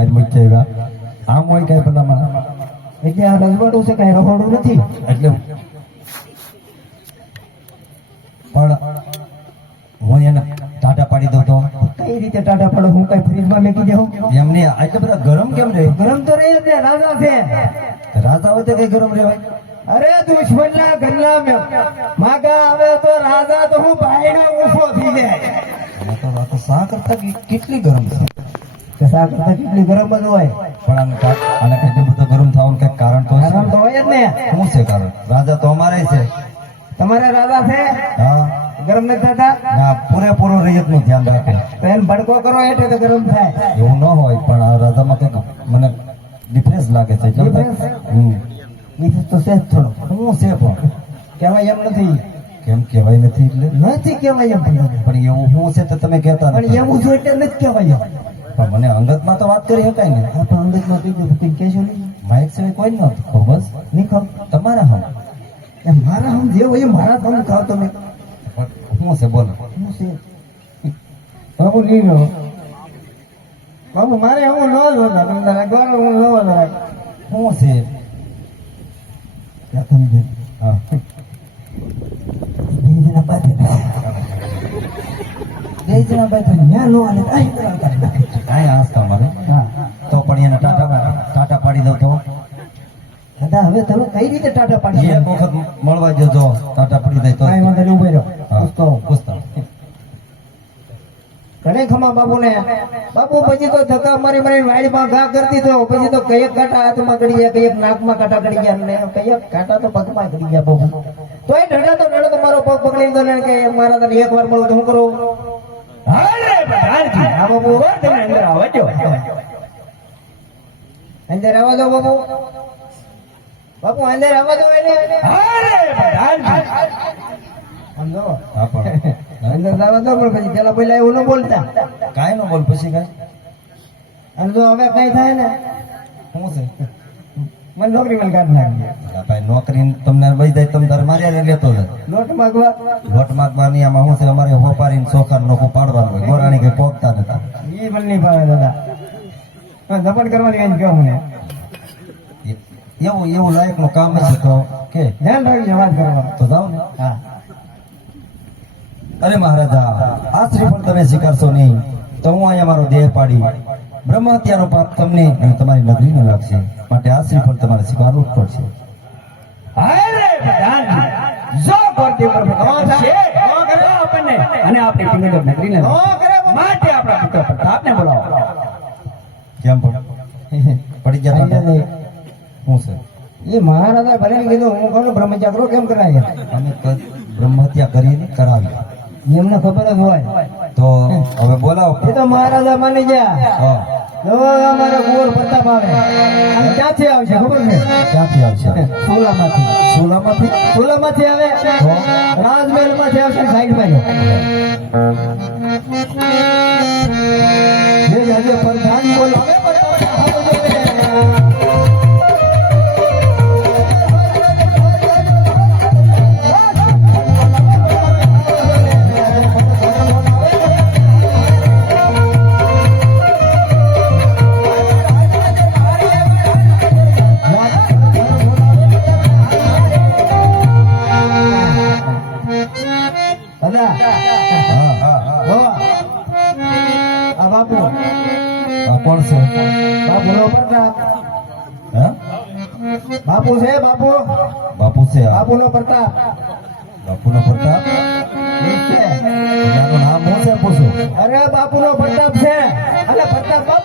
બહાર મૂકી આવ્યા આમ હોય કઈ પેલામાં એટલે આ રજવાડું છે કઈ રહોડું નથી. એટલે પણ હું એને ટાટા પાડી દઉં તો કઈ રીતે ટાટા પડો? હું કઈ ફ્રીજમાં મેકી દેવું? એમને આટલા બધા ગરમ કેમ રહે? ગરમ તો રહી જ ને, રાજા છે. રાજા હોય તો કઈ ગરમ રહેવાય? અરે દુશ્મનના ઘરના માગા આવે તો રાજા તો હું ભાઈનો ઊભો થઈ જાય. આ તો શા કરતા કેટલી ગરમ છે. કસા કરતા કેટલી ગરમ જ હોય. પણ આને કેટલું બધું ગરમ થવાનું કઈક કારણ તો ગરમ તો હોય જ ને. શું છે કારણ? રાજા તો અમારે છે. તમારે રાજા છે, હા ગરમ નથી થતા? ના, પૂરેપૂરું રૈયત નું ધ્યાન રાખે. તો એને ભડકો કરો એટલે તો ગરમ થાય. એવું ન હોય પણ આ રાજામાં કઈક મને ડિફરન્સ લાગે છે. Difference? બીજું તો છે જ થોડું. શું છે પણ કહેવાય એમ નથી. કેમ કહેવાય નથી એટલે? નથી કહેવાય એમ પણ. પણ એવું શું છે તો તમે કહેતા પણ નથી. એવું છે એટલે નથી કહેવાય એમ. પણ મને અંગતમાં તો વાત કરી શકાય ને. આ તો અંગ્રેજમાં કીધું કંઈ કહેશો નહીં. માઇક સિવાય કોઈ જ નહોતું ખબર બસ નહીં ખબર. તમારા હમ એ મારા હમ જે હોય એ મારા હમ ખાવ તમે. શું છે બોલો? શું છે? બાબુ નહીં રહો. બાબુ મારે હું ન જોતા તમને ગોળ હું ન જોતા. શું છે? ત્યાં તમે જો. હા બે જણા બાજુ બે જણા બાજુ ન્યા નો આલે અહીં કરાવતા. કાંઈ આંસકા મારે હા તો પણ એને ટાટા પાડી દઉં તો દાદા હવે તમે કઈ રીતે ટાટા પાડી? એક વખત મળવા જજો ટાટા પડી જાય તો કાંઈ વાંધો નહીં, ઉભો રહ્યો. હા, પૂછતો પૂછતા ઘણે ખમા બાપુ ને. બાપુ પછી તો ધક્કા મારી મારી વાડીમાં ઘા કરતી તો પછી તો કઈક કાંટા હાથમાં ગળી ગયા, કઈક નાકમાં કાંટા ગળી ગયા ને કઈક કાંટા તો પગમાં ગળી ગયા બાપુ. તોય ઢળો તો મારો પગ પકડી દો ને કે મારા તને એક વાર મળું તો હું કરું? હા બાપુ તમે અંદર આવજો. અંદર આવવા દો બાપુ. બાપુ અંદર આવવા દો એને. સમજો? હા પણ અંદર આવવા દો પણ પછી પેલા પહેલા એવું ન બોલતા. કાંઈ ન બોલ પછી કાંઈ અને જો હવે કઈ થાય ને શું છે? મને નોકરી માં કાઢ નાખી. હા ભાઈ નોકરી તમને વહી જાય તમે તારે માર્યા લેતો જાય લોટ માગવા લોટ માગવાની આમાં શું છે અમારે હોપારીને ચોખા નોખું પાડવાનું હોય ગોરાણી કઈ પોગતા નથી એ મને નહીં ભાવે દાદા. ધપટ કરવાની એમ કહો મને. એવું લાયક નું કામ છે તો કે ધ્યાન રાખજો વાત કરવા. તો જાઓ ને. હા અરે મહારાજા આ શ્રીફળ તમે સ્વીકારશો નહીં તો હું અહીંયા મારો દેહ પાડી બ્રહ્મ હત્યાનો પાપ તમને અને તમારી નગરીને લાગશે માટે આ શ્રીફળ તમારે સ્વીકારવું જ પડશે. જો કોર્ટી પર આપણને અને આપણી પિંગળ નગરીને માટે આપણા પુત્ર પ્રતાપને બોલાવો. કેમ પણ પડી ગયા તમે? શું છે? એ મહારાજા ભલે કીધું હું કહું બ્રહ્મચર્ય કેમ કરાય? અમે બ્રહ્મ હત્યા કરીને કરાવી એમને ખબર જ હોય. તો હવે બોલાવો. એ તો મહારાજા માની ગયા. હા જો અમારે કુંવર પ્રતાપ આવે અને ક્યાંથી આવશે ખબર છે? ક્યાંથી આવશે? સોલામાંથી. સોલામાંથી? સોલામાંથી આવે તો? રાજમહેલ માંથી આવશે સાઈડમાં. જે પ્રધાન બોલાવે કોણ છે? બાપુ નો પ્રતાપ. હા બાપુ છે બાપુ. બાપુ છે. બાપુ નો પ્રતાપ. બાપુ નો પ્રતાપ? એ છે. એનું નામ શું છે પૂછું? અરે બાપુ નો